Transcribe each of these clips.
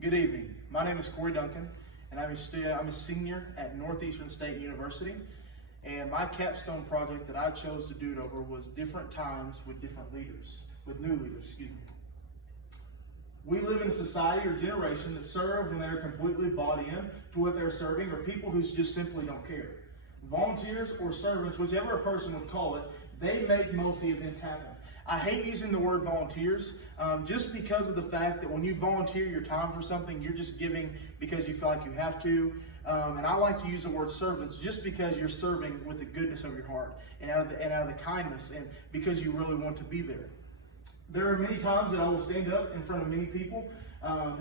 Good evening. My name is Corey Duncan, and I'm a senior at Northeastern State University. And my capstone project that I chose to do it over was different times with different leaders, with new leaders, excuse me. We live in a society or generation that serve when they're completely bought in to what they're serving, or people who just simply don't care. Volunteers or servants, whichever a person would call it, they make most of the events happen. I hate using the word volunteers just because of the fact that when you volunteer your time for something, you're just giving because you feel like you have to. And I like to use the word servants just because you're serving with the goodness of your heart and out of the kindness and because you really want to be there. There are many times that I will stand up in front of many people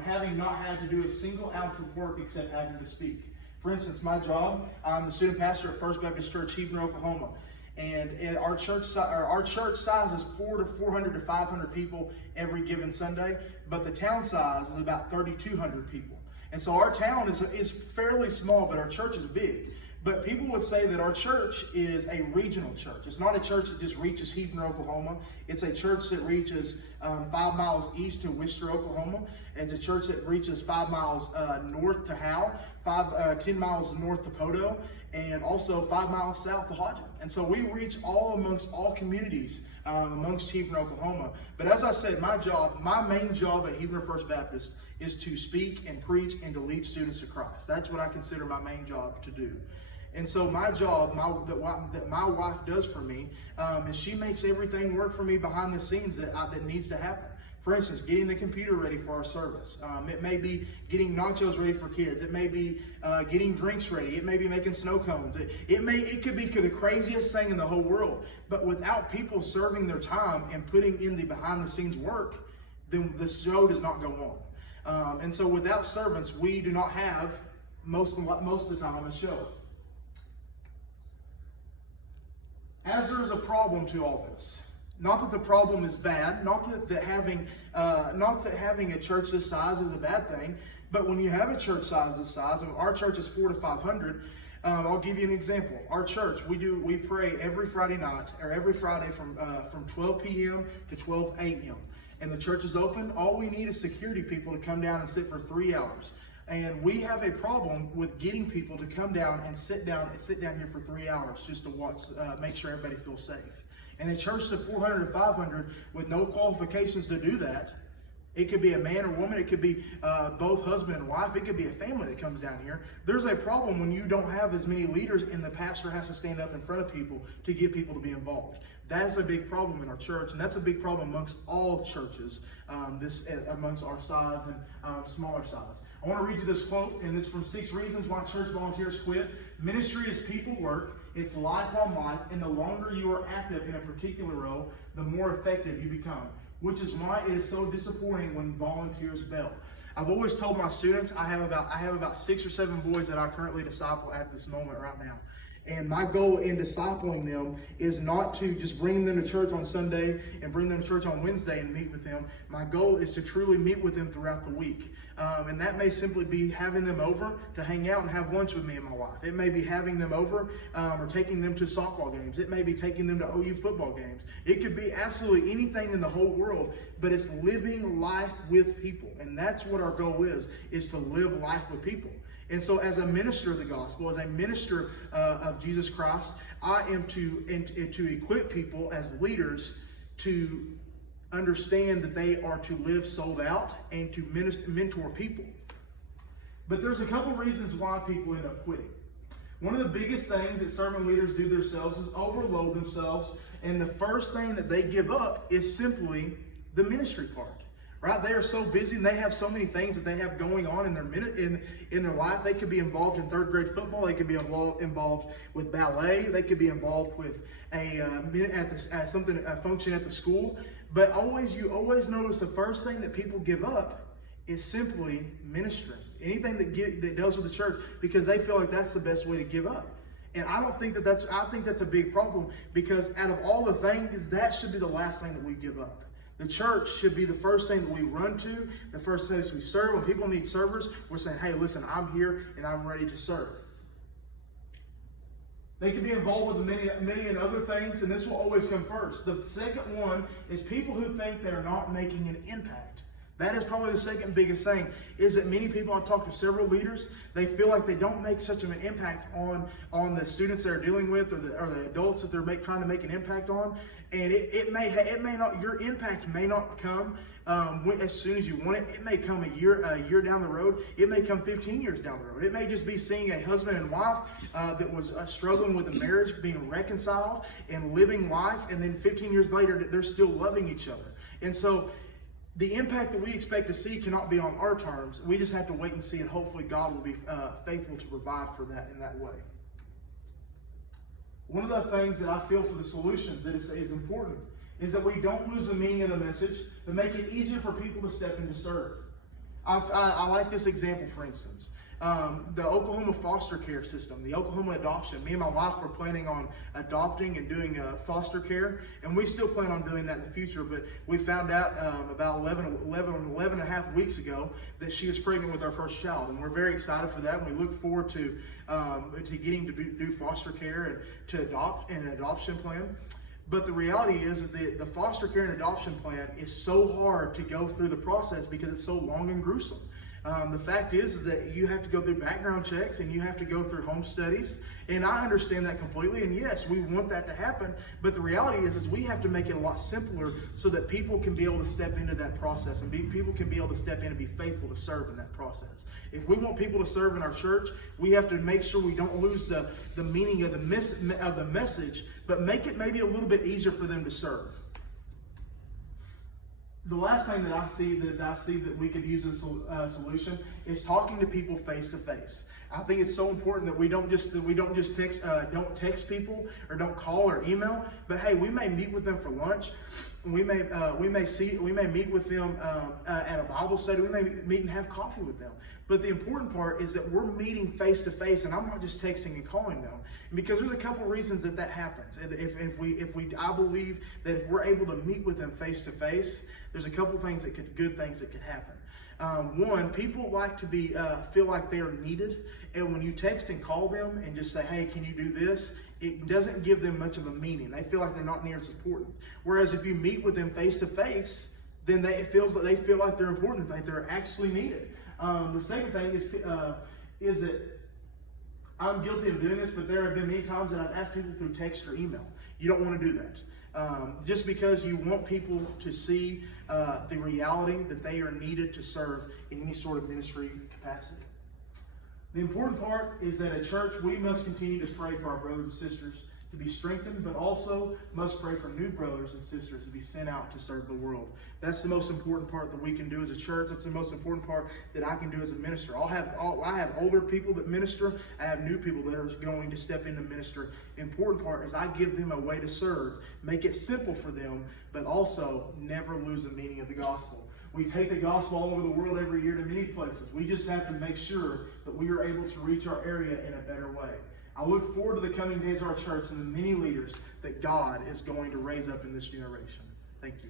having not had to do a single ounce of work except having to speak. For instance, my job, I'm the student pastor at First Baptist Church, Heavener, Oklahoma. And our church size is 400 to 500 people every given Sunday, but the town size is about 3,200 people. And so our town is fairly small, but our church is big. But people would say that our church is a regional church. It's not a church that just reaches Heavener, Oklahoma. It's a church that reaches 5 miles east to Worcester, Oklahoma. And it's a church that reaches 5 miles north to Howe, 10 miles north to Podo, and also 5 miles south to Hodgen. And so we reach amongst all communities amongst Heavener, Oklahoma. But as I said, my main job at Heavener First Baptist is to speak and preach and to lead students to Christ. That's what I consider my main job to do. And so my job, that my wife does for me, is she makes everything work for me behind the scenes that needs to happen. For instance, getting the computer ready for our service. It may be getting nachos ready for kids. It may be getting drinks ready. It may be making snow cones. It could be the craziest thing in the whole world. But without people serving their time and putting in the behind the scenes work, then the show does not go on. And so without servants, we do not have most of the time a show. As there is a problem to all this, not that the problem is bad, not that having a church this size is a bad thing, but when you have a church size this size, and our church is 400 to 500, I'll give you an example. Our church, we pray every Friday night, or every Friday from 12 p.m. to 12 a.m. And the church is open. All we need is security people to come down and sit for 3 hours. And we have a problem with getting people to come down and sit down here for 3 hours just to watch, make sure everybody feels safe. And a church of 400 to 500 with no qualifications to do that, it could be a man or woman, it could be both husband and wife, it could be a family that comes down here. There's a problem when you don't have as many leaders and the pastor has to stand up in front of people to get people to be involved. That's a big problem in our church, and that's a big problem amongst all churches, amongst our size and smaller size. I want to read you this quote, and it's from 6 Reasons Why Church Volunteers Quit. Ministry is people work, it's life on life, and the longer you are active in a particular role, the more effective you become, which is why it is so disappointing when volunteers bail. I've always told my students, I have about 6 or 7 boys that I currently disciple at this moment right now. And my goal in discipling them is not to just bring them to church on Sunday and bring them to church on Wednesday and meet with them. My goal is to truly meet with them throughout the week. And that may simply be having them over to hang out and have lunch with me and my wife. It may be having them over or taking them to softball games. It may be taking them to OU football games. It could be absolutely anything in the whole world, but it's living life with people. And that's what our goal is to live life with people. And so as a minister of the gospel, as a minister of Jesus Christ, I am to equip people as leaders to understand that they are to live sold out and to mentor people. But there's a couple reasons why people end up quitting. One of the biggest things that servant leaders do themselves is overload themselves. And the first thing that they give up is simply the ministry part. Right? They are so busy and they have so many things that they have going on in their life. They could be involved in 3rd grade football. They could be involved with ballet. They could be involved with a function at the school. But you always notice the first thing that people give up is simply ministering. Anything that deals with the church, because they feel like that's the best way to give up. And I think that's a big problem, because out of all the things, that should be the last thing that we give up. The church should be the first thing that we run to, the first place we serve. When people need servers, we're saying, hey, listen, I'm here and I'm ready to serve. They can be involved with a million other things, and this will always come first. The second one is people who think they're not making an impact. That is probably the second biggest thing, is that many people, I've talked to several leaders, they feel like they don't make such an impact on the students they're dealing with, or the adults that they're trying to make an impact on. And it may not, your impact may not come as soon as you want it. It may come a year down the road. It may come 15 years down the road. It may just be seeing a husband and wife that was struggling with a marriage, being reconciled and living life, and then 15 years later, they're still loving each other. And so the impact that we expect to see cannot be on our terms. We just have to wait and see, and hopefully God will be faithful to provide for that in that way. One of the things that I feel for the solutions that is important is that we don't lose the meaning of the message, but make it easier for people to step in to serve. I like this example, for instance. The Oklahoma foster care system, the Oklahoma adoption. Me and my wife were planning on adopting and doing foster care, and we still plan on doing that in the future, but we found out about 11 and a half weeks ago that she is pregnant with our first child, and we're very excited for that, and we look forward to getting to do foster care and to adopt an adoption plan. But the reality is that the foster care and adoption plan is so hard to go through the process because it's so long and gruesome. The fact is that you have to go through background checks and you have to go through home studies. And I understand that completely. And yes, we want that to happen. But the reality is we have to make it a lot simpler so that people can be able to step into that process and people can be able to step in and be faithful to serve in that process. If we want people to serve in our church, we have to make sure we don't lose the meaning of the message, but make it maybe a little bit easier for them to serve. The last thing that I see that we could use as a solution is talking to people face to face. I think it's so important that we don't just text people or don't call or email, but hey, we may meet with them for lunch. We may meet with them at a Bible study. We may meet and have coffee with them. But the important part is that we're meeting face to face, and I'm not just texting and calling them. Because there's a couple of reasons that happens. And I believe that if we're able to meet with them face to face, there's a couple of good things that could happen. One, people like to feel like they are needed, and when you text and call them and just say, "Hey, can you do this?" it doesn't give them much of a meaning. They feel like they're not near as important. Whereas if you meet with them face to face, then they feel like they're important, like they're actually needed. The second thing is that I'm guilty of doing this, but there have been many times that I've asked people through text or email. You don't want to do that. Just because you want people to see the reality that they are needed to serve in any sort of ministry capacity. The important part is that at church, we must continue to pray for our brothers and sisters to be strengthened, but also must pray for new brothers and sisters to be sent out to serve the world. That's the most important part that we can do as a church. That's the most important part that I can do as a minister. I have older people that minister. I have new people that are going to step in to minister. The important part is I give them a way to serve, make it simple for them, but also never lose the meaning of the gospel. We take the gospel all over the world every year to many places. We just have to make sure that we are able to reach our area in a better way. I look forward to the coming days of our church and the many leaders that God is going to raise up in this generation. Thank you.